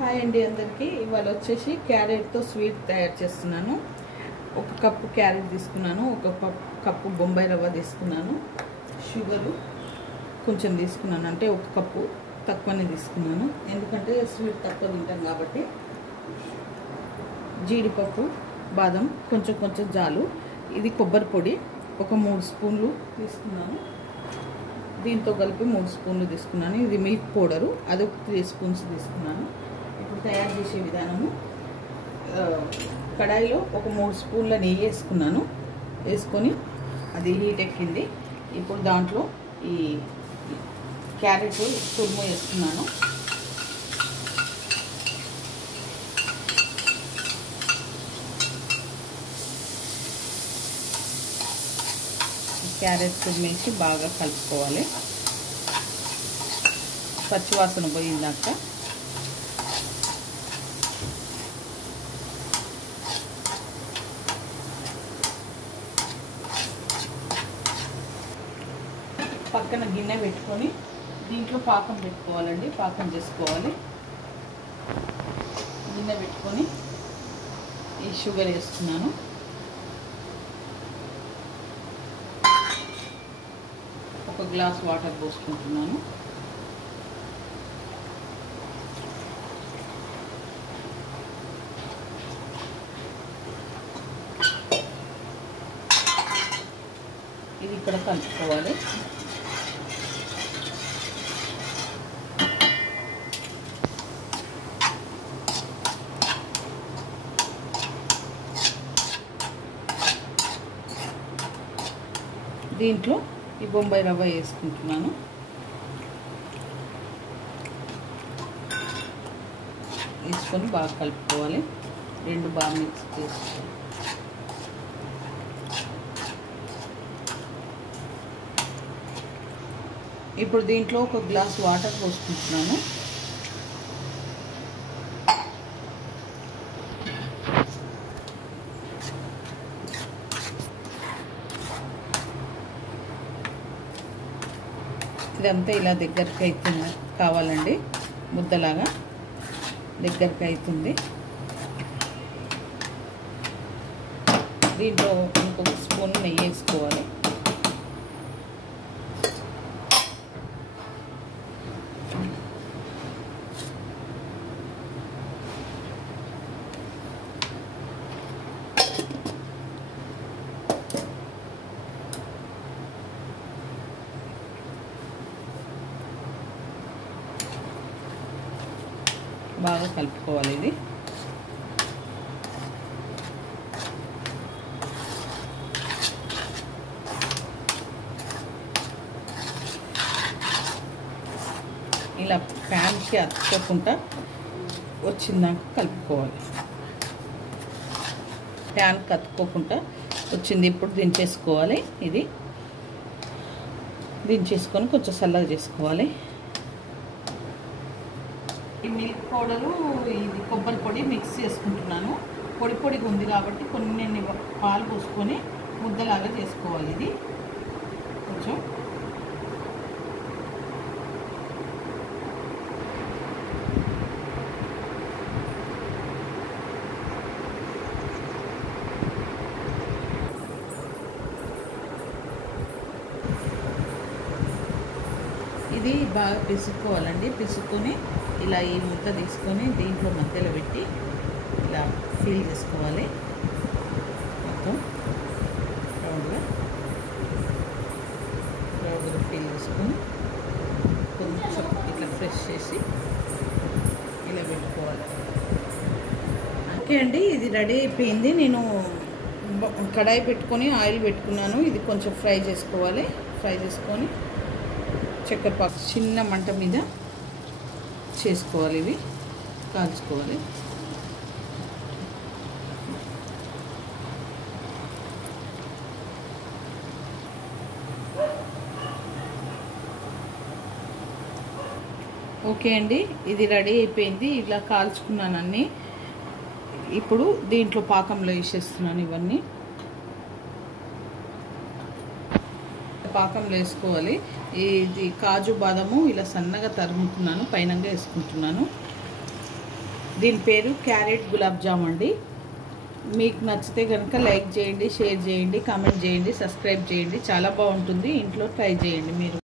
Hi అండి అందరికీ. ఇవాళ వచ్చేసి క్యారెట్తో స్వీట్ తయారు చేస్తున్నాను. ఒక కప్పు క్యారెట్ తీసుకున్నాను, ఒక కప్పు బొంబాయి రవ్వ తీసుకున్నాను, షుగరు కొంచెం తీసుకున్నాను, అంటే ఒక కప్పు తక్కువనే తీసుకున్నాను ఎందుకంటే స్వీట్ తక్కువ తింటాం కాబట్టి. జీడిపప్పు, బాదం కొంచెం కొంచెం జాలు, ఇది కొబ్బరి పొడి ఒక 3 స్పూన్లు తీసుకున్నాను, దీంతో కలిపి 3 స్పూన్లు తీసుకున్నాను. ఇది మిల్క్ పౌడరు, అది ఒక 3 స్పూన్స్ తీసుకున్నాను. ఇప్పుడు తయారు చేసే విధానము, కడాయిలో ఒక 3 స్పూన్ల నెయ్యి వేసుకున్నాను. వేసుకొని అది హీట్ ఎక్కింది. ఇప్పుడు దాంట్లో ఈ క్యారెట్ తురుము వేసుకున్నాను. క్యారెట్ తురుము వేసి బాగా కలుపుకోవాలి, పచ్చివాసన పోయిందాక. పక్కన గిన్నె పెట్టుకొని దీంట్లో పాకం పెట్టుకోవాలండి, పాకం చేసుకోవాలి. గిన్నె పెట్టుకొని ఈ షుగర్ వేస్తున్నాను. ఒక గ్లాస్ వాటర్ పోసుకుంటున్నాను. ఇది ఇక్కడ కలుపుకోవాలి. దీంట్లో ఈ బొంబాయి రవ్వ వేసుకుంటున్నాను. వేసుకొని బాగా కలుపుకోవాలి, రెండు బాగా మిక్స్ చేసుకోవాలి. ఇప్పుడు దీంట్లో ఒక గ్లాస్ వాటర్ పోసుకుంటున్నాను. ఇదంతా ఇలా దగ్గరికి అవుతుంది కావాలండి, ముద్దలాగా దగ్గరికి అవుతుంది. దీంట్లో ఇంకొక స్పూన్ నెయ్యి వేసుకోవాలి. బాగా కలుపుకోవాలి. ఇది ఇలా ప్యాన్కి అతుక్కోకుండా వచ్చిందాక కలుపుకోవాలి. ప్యాన్కి అతుక్కోకుండా వచ్చింది. ఇప్పుడు దించేసుకోవాలి. ఇది దించేసుకొని కొంచెం చల్లగా చేసుకోవాలి. ఈ మిల్క్ పౌడరు, ఇది కొబ్బరి పొడి మిక్స్ చేసుకుంటున్నాను. పొడి పొడిగా ఉంది కాబట్టి కొన్ని పాలు పోసుకొని ముద్దలాగా చేసుకోవాలి. ఇది కొంచెం ఇది బాగా పిసుక్కోవాలండి. పిసుక్కొని ఇలా ఈ ముద్ద తీసుకొని దీంట్లో మధ్యలో పెట్టి ఇలా ఫీల్ చేసుకోవాలి. మొత్తం రౌండ్గా ఫీల్ చేసుకొని కొంచెం ఇట్లా ఫ్రెష్ చేసి ఇలా పెట్టుకోవాలి. ఓకే అండి, ఇది రెడీ అయిపోయింది. నేను కడాయి పెట్టుకొని ఆయిల్ పెట్టుకున్నాను. ఇది కొంచెం ఫ్రై చేసుకోవాలి. ఫ్రై చేసుకొని చక్కెర పాకు చిన్న మంట మీద చేసుకోవాలి. ఇవి కాల్చుకోవాలి. ఓకే అండి, ఇది రెడీ అయిపోయింది. ఇలా కాల్చుకున్నాను అన్నీ. ఇప్పుడు దీంట్లో పాకంలో వేసేస్తున్నాను. ఇవన్నీ పాకంలో వేసుకోవాలి. ఇది కాజు బాదము ఇలా సన్నగా తరుగుతున్నాను, పైనంగా వేసుకుంటున్నాను. దీని పేరు క్యారెట్ గులాబ్ జామ్ అండి. మీకు నచ్చితే కనుక లైక్ చేయండి, షేర్ చేయండి, కామెంట్ చేయండి, సబ్స్క్రైబ్ చేయండి. చాలా బాగుంటుంది, ఇంట్లో ట్రై చేయండి మీరు.